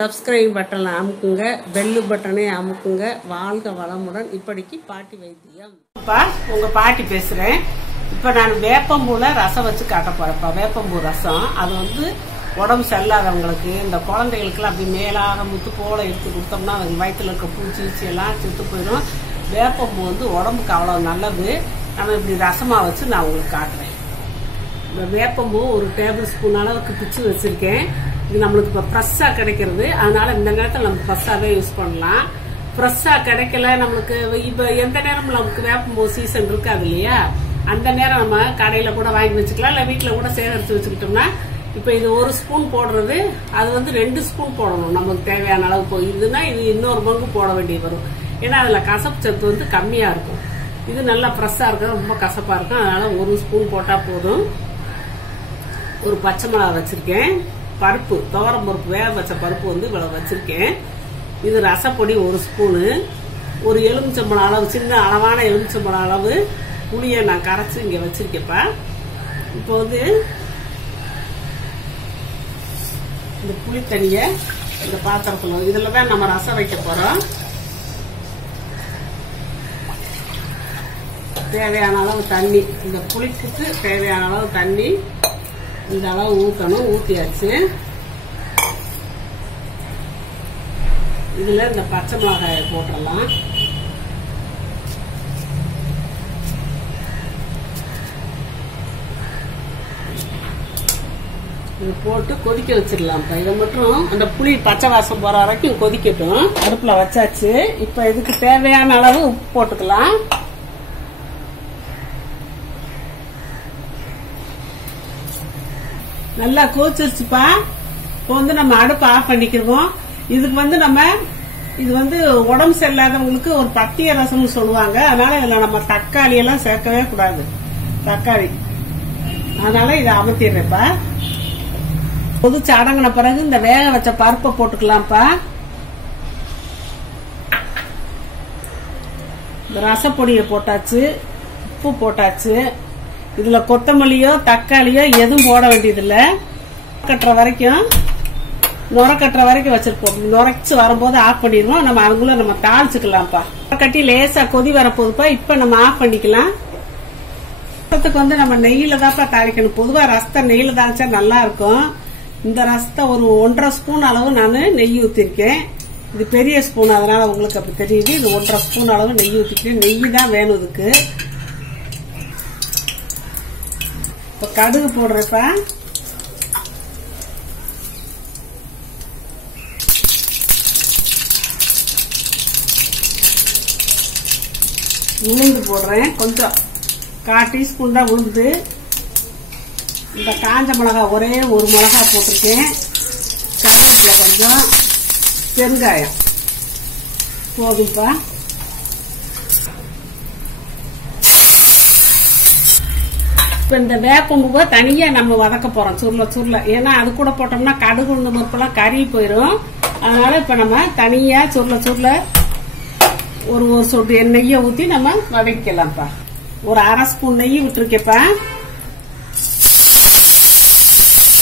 Subscribe பட்டனை அமுக்குங்க, bell பட்டனை அமுக்குங்க. வாழ்க வளமுடன். இப்படிக்கு பாட்டி வைத்தியம். உங்க பாட்டி பேசுறேன். இப்ப நான் வேப்பம்பூல ரசம் வச்சு காட்ட போறேன்ப்பா. வேப்பம்பூ ரசம் அது வந்து உடம்பு சரியில்லாதவங்களுக்கு, இந்த குழந்தைகளுக்குலாம் அப்படி மேலாக முத்து போல எடுத்து கொடுத்தோம்னா அது வயிற்றுல இருக்க பூச்சி எல்லாம் செத்து போயிடும். வேப்பம்பூ வந்து உடம்புக்கு அவ்வளவு நல்லது. நம்ம இப்படி ரசமா வச்சு நான் உங்களுக்கு காட்டுறேன். இந்த வேப்பம்பூ ஒரு டேபிள் ஸ்பூன் அளவுக்கு பிச்சு வச்சிருக்கேன். இது நம்மளுக்கு இப்போ ஃப்ரெஷ்ஷாக கிடைக்கிறது, அதனால இந்த நேரத்தில் நம்ம ஃப்ரெஷ்ஷாகவே யூஸ் பண்ணலாம். ஃப்ரெஷ்ஷாக கிடைக்கல நம்மளுக்கு, இப்போ எந்த நேரம் நமக்கு வேப்பம்பூ சீசன் இருக்காது இல்லையா, அந்த நேரம் நம்ம கடையில் கூட வாங்கி வச்சுக்கலாம், இல்லை வீட்டில் கூட சேகரித்து வச்சுக்கிட்டோம்னா. இப்போ இது ஒரு ஸ்பூன் போடுறது, அது வந்து 2 ஸ்பூன் போடணும். நமக்கு தேவையான அளவு போயிருதுன்னா இது இன்னொரு பங்கு போட வேண்டிய வரும். ஏன்னா அதில் கசப்பு சத்து வந்து கம்மியாக இருக்கும். இது நல்லா ஃப்ரெஷ்ஷாக இருக்கும், ரொம்ப கசப்பாக இருக்கும். அதனால 1 ஸ்பூன் போட்டால் போதும். ஒரு பச்சை மிளகா வச்சிருக்கேன். பருப்பு, துவரம் பருப்பு, வேக வச்ச பருப்பு வந்து இவ்வளவு வச்சிருக்கேன். இது ரசப்பொடி 1 ஸ்பூனு. ஒரு எலுமிச்சம்பழம் அளவு, சின்ன அளவான எலுமிச்சம்பழம் அளவு புளியை நான் கரைச்சி இங்க வச்சிருக்கேன்ப்பா. இப்போ வந்து இந்த புளி தண்ணிய இந்த பாத்திரத்துல, இதுலதான் நம்ம ரசம் வைக்க போறோம். தேவையான அளவு தண்ணி, இந்த புளிப்புக்கு தேவையான அளவு தண்ணி இந்த அளவு ஊற்றணும். ஊற்றியாச்சு. இதுல இந்த பச்சை மிளகாயை போட்டுடலாம். இது போட்டு கொதிக்க வச்சிடலாம். இதை மட்டும் அந்த புளி பச்சை வாசம் போற வரைக்கும் கொதிக்கட்டும். அடுப்புல வச்சாச்சு. இப்ப இதுக்கு தேவையான அளவு உப்பு போட்டுக்கலாம். நல்லா கொதிச்சிருச்சுப்பா. இப்போ வந்து நம்ம அடுப்பு ஆஃப் பண்ணிக்கிறோம். இதுக்கு வந்து இது வந்து உடம்பு சரியில்லாதவங்களுக்கு ஒரு பத்திய ரசம்னு சொல்லுவாங்க. அதனால இதுல நம்ம தக்காளி எல்லாம் சேர்க்கவே கூடாது. தக்காளி, அதனால இதை அமர்த்திடுறேன்ப்பா. கொதிச்சு அடங்கின பிறகு இந்த வேக வச்ச பருப்பை போட்டுக்கலாம்ப்பா. இந்த ரசப்பொடியை போட்டாச்சு, உப்பு போட்டாச்சு. இதுல கொத்தமல்லியோ தக்காளியோ எதுவும் போட வேண்டியது இல்ல. கட்டுற வரைக்கும், நுர கட்டுற வரைக்கும் வச்சிருப்போம். நுரைச்சு வரும்போது ஆஃப் பண்ணிடுவோம். நம்ம அதுக்குள்ள நம்ம தாளிச்சுக்கலாம்ப்பா. கட்டி லேசா கொதி வரப்போகுதுப்பா. இப்ப நம்ம ஆஃப் பண்ணிக்கலாம். ரசத்துக்கு வந்து நம்ம நெய்யில தான்ப்பா தாளிக்கணும். பொதுவா ரசத்தை நெய்யில தாளிச்சா நல்லா இருக்கும். இந்த ரசத்தை ஒரு 1.5 ஸ்பூன் அளவு நான் நெய் ஊத்திருக்கேன். இது பெரிய ஸ்பூன், அதனால உங்களுக்கு அப்படி தெரியுது. இது 1.5 ஸ்பூன் அளவு நெய் ஊத்திருக்கேன். நெய் தான் வேணும் இதுக்கு. இப்ப கடுகு போடுறப்ப உளுந்து போடுறேன். கொஞ்சம் 1/4 டீஸ்பூன் தான் உளுந்து. இந்த காஞ்ச மிளகா ஒரே ஒரு மிளகா போட்டிருக்கேன். கருவேப்பிலை கொஞ்சம், பெருங்காயம் போதும்ப்பா. இப்ப இந்த வேப்பம்பூவை தனியா நம்ம வதக்க போறோம் சுருள. ஏன்னா அது கூட போட்டோம்னா கடுகு உளுந்து பருப்பெல்லாம் கறி போயிடும். அதனால இப்ப நம்ம தனியா சுருள ஒரு சொட்டு நெய்யை ஊத்தி நம்ம வதக்கலாம்ப்பா. ஒரு 1/2 ஸ்பூன் நெய் விட்டுருக்கேப்பா.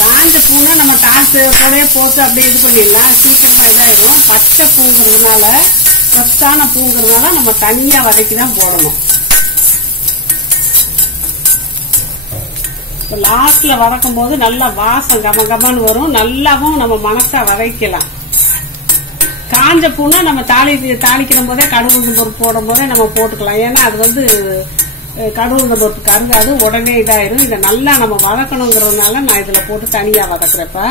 காஞ்ச பூனை நம்ம தாழ்த்து போலே போட்டு அப்படியே இது பண்ணிடலாம், சீக்கிரமா இதாயிடும். பச்சை பூங்கிறதுனால, ஃப்ரெஷ்ஷான பூங்கிறதுனால நம்ம தனியா வதக்கி தான் போடணும். லாஸ்ட்ல வதக்கும் போது நல்லா வாசம் கமகமான்னு வரும். நல்லாவும் நம்ம மனசா வதக்கலாம். காஞ்ச பூனா நம்ம தாளிக்கிற போதே கடுகு பருப்பு போடும் போதே நம்ம போட்டுக்கலாம். ஏன்னா அது வந்து கடுகு பருப்பு கருகாது, உடனே இதாயிரும். இதை நல்லா நம்ம வதக்கணுங்கிறதுனால நான் இதுல போட்டு தனியா வதக்குறப்ப.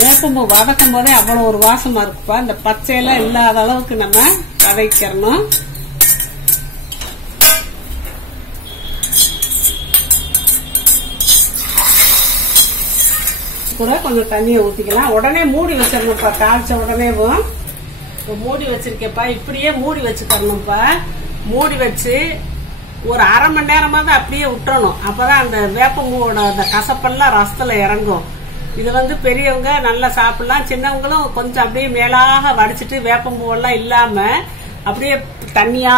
வேப்பம்பூ வதக்கும் போதே அவ்வளவு ஒரு வாசமா இருக்குப்பா. இந்த பச்சையெல்லாம் இல்லாத அளவுக்கு நம்ம வதக்கிறணும். கூட கொஞ்சம் தண்ணியை ஊத்திக்கலாம். உடனே மூடி வச்சிடணும்ப்பா. தாளிச்ச உடனேவும் மூடி வச்சிருக்கேப்பா. இப்படியே மூடி வச்சுக்கணும்ப்பா. மூடி வச்சு ஒரு 1/2 மணி நேரமா தான் அப்படியே விட்டுறணும். அப்பதான் அந்த வேப்பம்பூவோட அந்த கசப்பெல்லாம் ரசத்துல இறங்கும். இது வந்து பெரியவங்க நல்லா சாப்பிடலாம், சின்னவங்களும் கொஞ்சம் அப்படியே மேலாக வடிச்சிட்டு வேப்பம்பூவெல்லாம் இல்லாம அப்படியே தண்ணியா,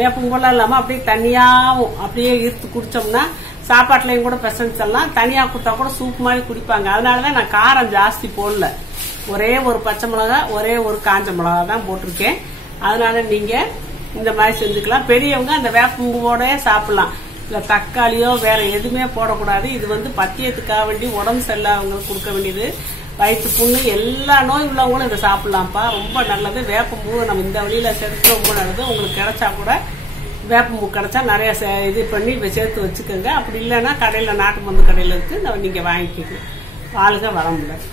வேப்பம்பூவெல்லாம் இல்லாம அப்படியே தண்ணியாவும் அப்படியே ஈர்த்து குடிச்சோம்னா சாப்பாட்டுலயும் கூட பெசன்ஸ் எல்லாம் தனியா கொடுத்தா கூட சூப் மாதிரி குடிப்பாங்க. அதனாலதான் நான் காரம் ஜாஸ்தி போடல. ஒரே ஒரு பச்சை மிளகா, ஒரே ஒரு காஞ்ச மிளகா தான் போட்டிருக்கேன். அதனால நீங்க இந்த மாதிரி செஞ்சுக்கலாம். பெரியவங்க அந்த வேப்பம்பூவோட சாப்பிடலாம். இல்ல தக்காளியோ வேற எதுவுமே போடக்கூடாது. இது வந்து பத்தியத்துக்காக வேண்டி உடம்பு சரியில்லாதவங்களுக்கு கொடுக்க வேண்டியது. வயிற்று புண்ணு எல்லா நோய் உள்ளவங்களும் இதை சாப்பிடலாம்ப்பா. ரொம்ப நல்லது. வேப்பம்பூவை நம்ம இந்த வழியில சேர்த்து ரொம்ப நல்லது. உங்களுக்கு கிடைச்சா கூட வேப்பம்பூ கிடைச்சா நிறைய இது பண்ணி சேர்த்து வச்சுக்கோங்க. அப்படி இல்லைன்னா கடையில் நாட்டு மருந்து கடையில் இருக்கு, நீங்க வாங்கிக்கோங்க. வாழ்க வளமுடன்.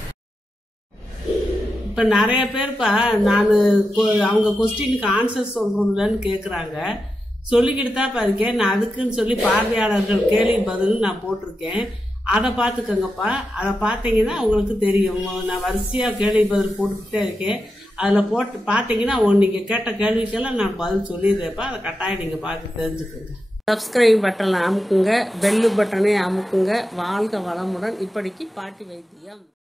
இப்ப நிறைய பேர்ப்பா நான் அவங்க கொஸ்டினுக்கு ஆன்சர் சொல்றதுலன்னு கேக்குறாங்க. சொல்லிக்கிட்டு தான் இருக்கேன். நான் அதுக்குன்னு சொல்லி பார்வையாளர்கள் கேள்வி பதில் நான் போட்டிருக்கேன். அதை பார்த்துக்கோங்கப்பா. அதை பார்த்தீங்கன்னா உங்களுக்கு தெரியும். நான் வரிசையா கேள்வி பதில் போட்டுக்கிட்டே இருக்கேன். அதுல போட்டு பார்த்தீங்கன்னா நீங்க கேட்ட கேள்விக்கெல்லாம் நான் பதில் சொல்லிடுறேன்ப்பா. அதை கட்டாயம் நீங்க பார்த்து தெரிஞ்சுக்கோங்க. சப்ஸ்கிரைப் பட்டனை அமுக்குங்க, பெல்லு பட்டனை அமுக்குங்க. வாழ்க வளமுடன். இப்படிக்கு பாட்டி வைத்தியம்.